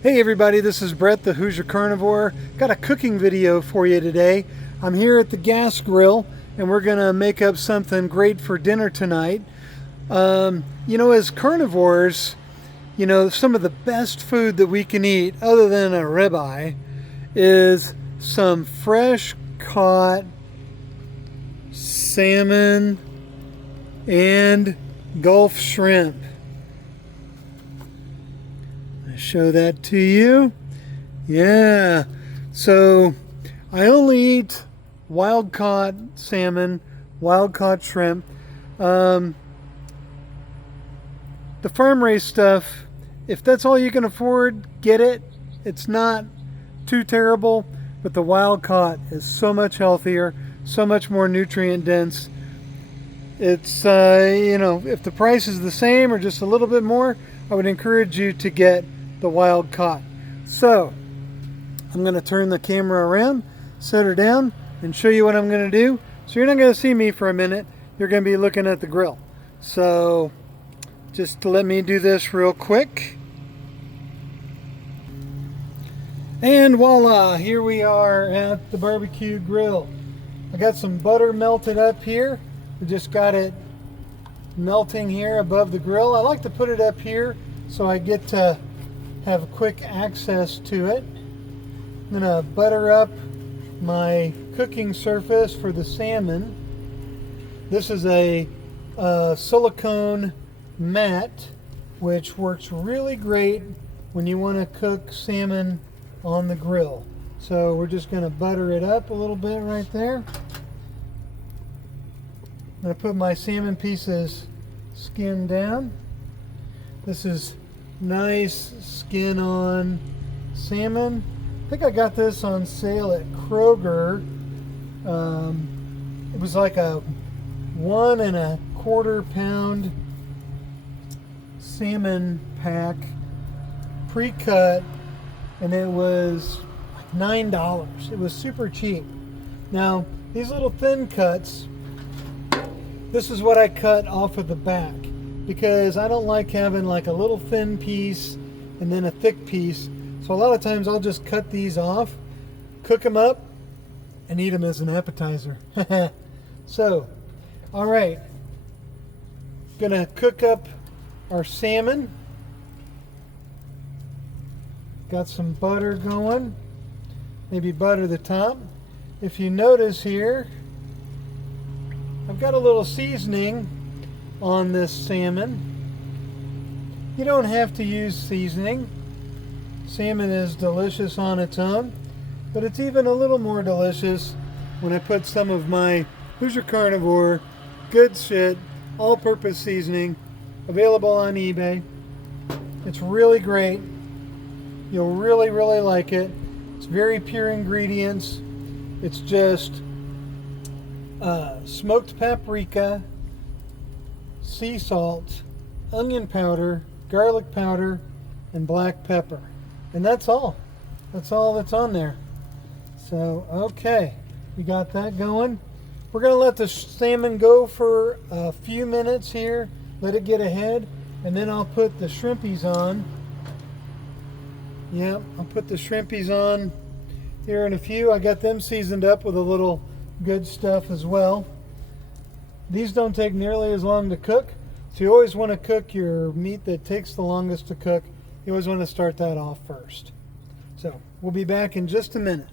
Hey everybody, this is Brett, the Hoosier Carnivore. Got a cooking video for you today. I'm here at the gas grill and we're gonna make up something great for dinner tonight. As carnivores, some of the best food that we can eat other than a ribeye is some fresh caught salmon and Gulf shrimp. Show that to you. Yeah, so I only eat wild caught salmon, wild caught shrimp. The farm raised stuff, if that's all you can afford, get it. It's not too terrible, but the wild caught is so much healthier, so much more nutrient dense. It's if the price is the same or just a little bit more, I would encourage you to get the wild caught. So I'm going to turn the camera around, set her down, and show you what I'm going to do. So you're not going to see me for a minute. You're going to be looking at the grill. So just to let me do this real quick. And voila, here we are at the barbecue grill. I got some butter melted up here. We just got it melting here above the grill. I like to put it up here so I get to have quick access to it. I'm gonna butter up my cooking surface for the salmon. This is a silicone mat, which works really great when you want to cook salmon on the grill. So we're just gonna butter it up a little bit right there. I'm gonna put my salmon pieces skin down. This is nice skin on salmon. I think I got this on sale at Kroger. It was like a 1.25 pound salmon pack, pre-cut, and it was like $9. It was super cheap. Now these little thin cuts, this is what I cut off of the back, because I don't like having like a little thin piece and then a thick piece. So a lot of times I'll just cut these off, cook them up, and eat them as an appetizer. So, all right, gonna cook up our salmon. Got some butter going, maybe butter the top. If you notice here, I've got a little seasoning on this salmon. You don't have to use seasoning. Salmon is delicious on its own, but it's even a little more delicious when I put some of my Hoosier Carnivore good shit all-purpose seasoning, available on eBay. It's really great. You'll really like it. It's very pure ingredients. It's just smoked paprika, sea salt, onion powder, garlic powder, and black pepper. And that's all. That's all that's on there. So, okay, we got that going. We're going to let the salmon go for a few minutes here, let it get ahead, and then I'll put the shrimpies on. Yep, I'll put the shrimpies on here in a few. I got them seasoned up with a little good stuff as well. These don't take nearly as long to cook, so you always want to cook your meat that takes the longest to cook. You always want to start that off first. So we'll be back in just a minute.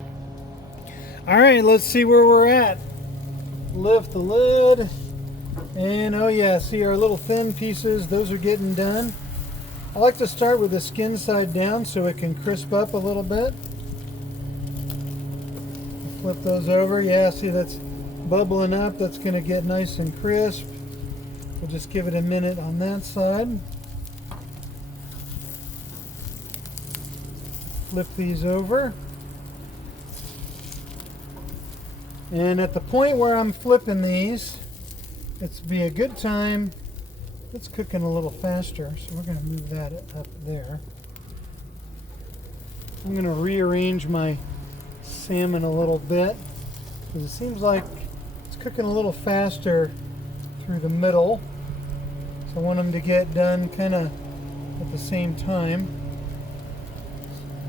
All right, let's see where we're at. Lift the lid, and oh yeah, see our little thin pieces, those are getting done. I like to start with the skin side down so it can crisp up a little bit. Flip those over. Yeah, see that's bubbling up. That's going to get nice and crisp. We'll just give it a minute on that side. Flip these over. And at the point where I'm flipping these, it's be a good time. It's cooking a little faster, so we're going to move that up there. I'm going to rearrange my salmon a little bit because it seems like it's cooking a little faster through the middle. So I want them to get done kind of at the same time.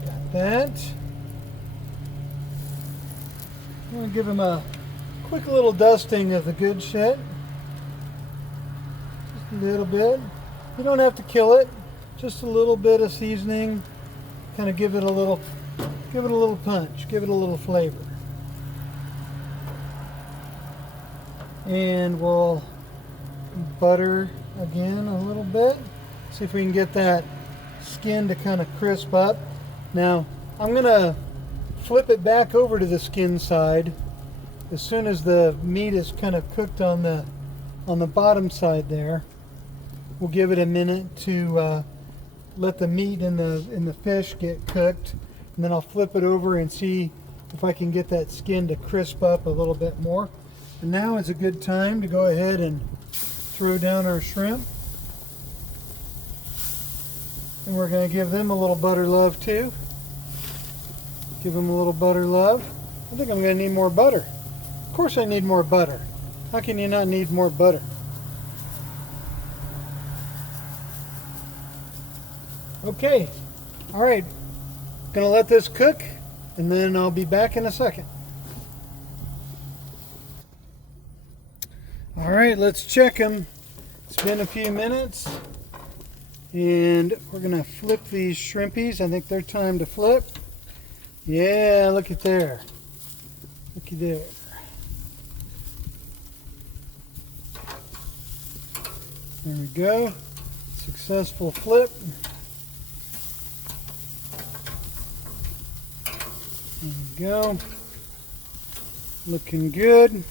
Got that. I'm going to give them a quick little dusting of the good shit. Just a little bit. You don't have to kill it. Just a little bit of seasoning. Kind of give it a little punch. Give it a little flavor. And we'll butter again a little bit. See if we can get that skin to kind of crisp up. Now, I'm going to flip it back over to the skin side as soon as the meat is kind of cooked on the bottom side there. We'll give it a minute to let the meat and the fish get cooked, and then I'll flip it over and see if I can get that skin to crisp up a little bit more. And now is a good time to go ahead and throw down our shrimp. And we're going to give them a little butter love too. Give them a little butter love. I think I'm going to need more butter. Of course I need more butter. How can you not need more butter? Okay. All right. Going to let this cook, and then I'll be back in a second. All right, let's check them. It's been a few minutes, and we're going to flip these shrimpies. I think they're time to flip. Yeah, look at there. Looky there. There we go. Successful flip. There we go. Looking good.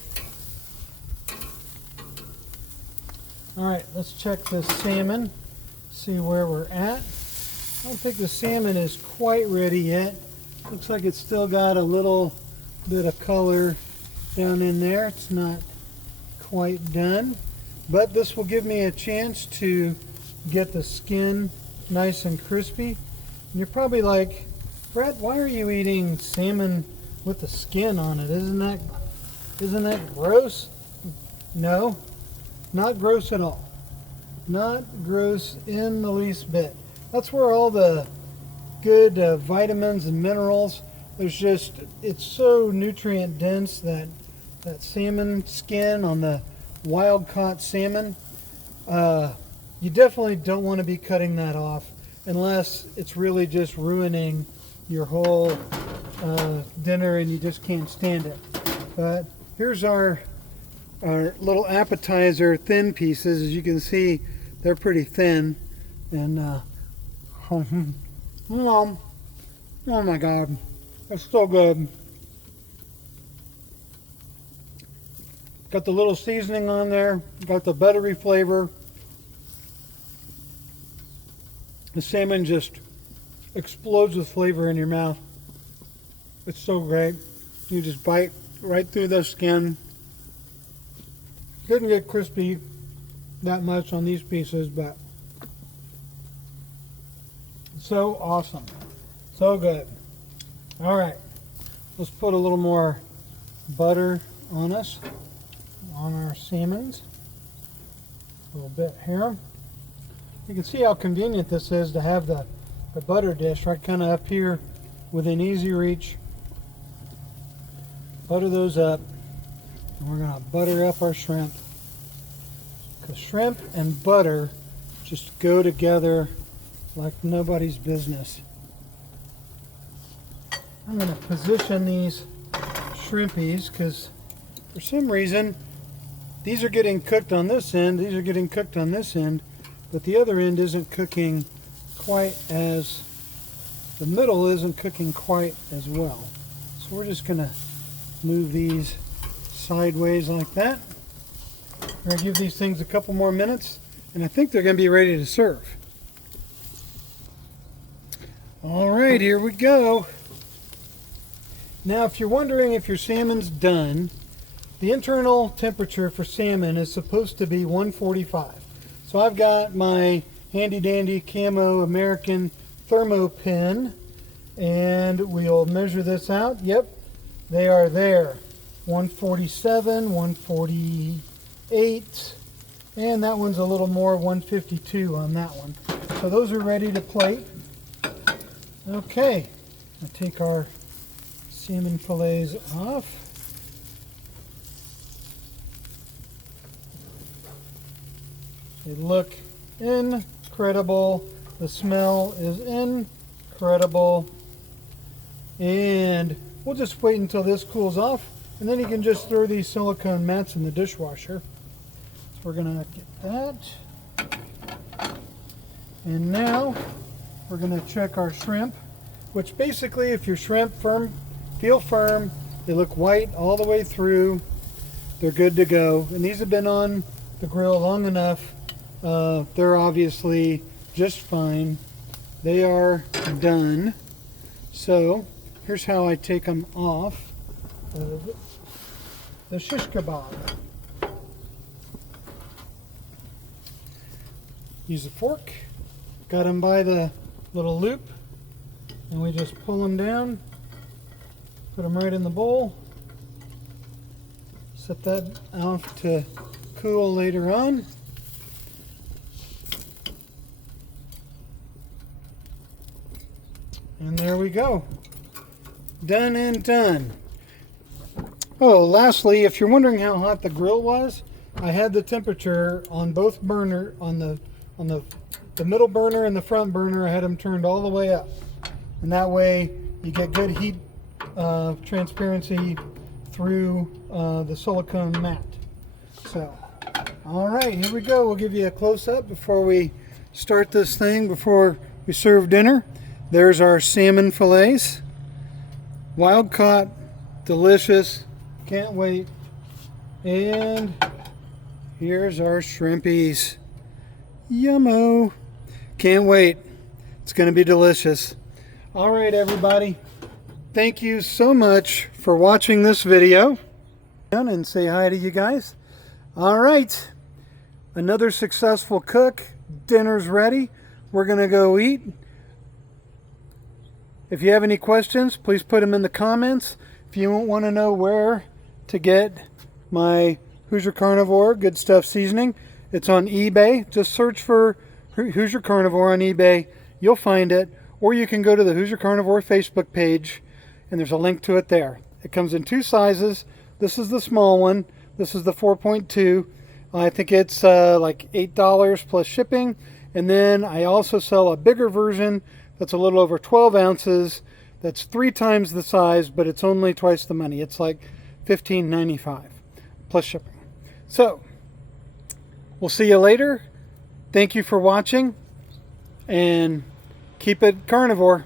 All right, let's check this salmon, see where we're at. I don't think the salmon is quite ready yet. Looks like it's still got a little bit of color down in there. It's not quite done, but this will give me a chance to get the skin nice and crispy. And you're probably like, Brett, why are you eating salmon with the skin on it? Isn't that gross? No. Not gross at all. Not gross in the least bit. That's where all the good vitamins and minerals, it's so nutrient dense, that salmon skin on the wild caught salmon, you definitely don't want to be cutting that off unless it's really just ruining your whole dinner and you just can't stand it. But here's our little appetizer thin pieces. As you can see, they're pretty thin, and oh my god, that's so good. Got the little seasoning on there, got the buttery flavor. The salmon just explodes with flavor in your mouth. It's so great. You just bite right through the skin. Didn't get crispy that much on these pieces, but so awesome. So good. All right, let's put a little more butter on us, on our salmons. A little bit here. You can see how convenient this is to have the butter dish right kind of up here within easy reach. Butter those up. And we're going to butter up our shrimp. Because shrimp and butter just go together like nobody's business. I'm going to position these shrimpies because for some reason these are getting cooked on this end, these are getting cooked on this end, but the other end isn't cooking quite as, the middle isn't cooking quite as well. So we're just going to move these sideways like that. We're going to give these things a couple more minutes, and I think they're going to be ready to serve. All right, here we go. Now, if you're wondering if your salmon's done, the internal temperature for salmon is supposed to be 145. So I've got my handy dandy camo American thermo pin, and we'll measure this out. Yep, they are there. 147, 148, and that one's a little more, 152 on that one. So those are ready to plate. Okay, I'll take our salmon fillets off. They look incredible. The smell is incredible. And we'll just wait until this cools off, and then you can just throw these silicone mats in the dishwasher. So we're gonna get that. And now we're gonna check our shrimp, which basically, if your shrimp feel firm, they look white all the way through, they're good to go. And these have been on the grill long enough. They're obviously just fine. They are done. So here's how I take them off of the shish kebab. Use a fork. Got them by the little loop, and we just pull them down, put them right in the bowl, set that off to cool later on. And there we go. Done and done. Oh, lastly, if you're wondering how hot the grill was, I had the temperature on both burner, on the middle burner and the front burner, I had them turned all the way up. And that way you get good heat transparency through the silicone mat. So, all right, here we go. We'll give you a close-up before we start this thing, before we serve dinner. There's our salmon fillets. Wild caught, delicious, can't wait. And here's our shrimpies. Yummo. Can't wait. It's going to be delicious. All right, everybody. Thank you so much for watching this video. And say hi to you guys. All right. Another successful cook. Dinner's ready. We're going to go eat. If you have any questions, please put them in the comments. If you want to know where to get my Hoosier Carnivore Good Stuff seasoning, it's on eBay. Just search for Hoosier Carnivore on eBay. You'll find it. Or you can go to the Hoosier Carnivore Facebook page, and there's a link to it there. It comes in 2 sizes. This is the small one. This is the 4.2. I think it's like $8 plus shipping. And then I also sell a bigger version that's a little over 12 ounces. That's 3 times the size, but it's only twice the money. It's like $15.95 plus shipping. So, we'll see you later. Thank you for watching, and keep it carnivore.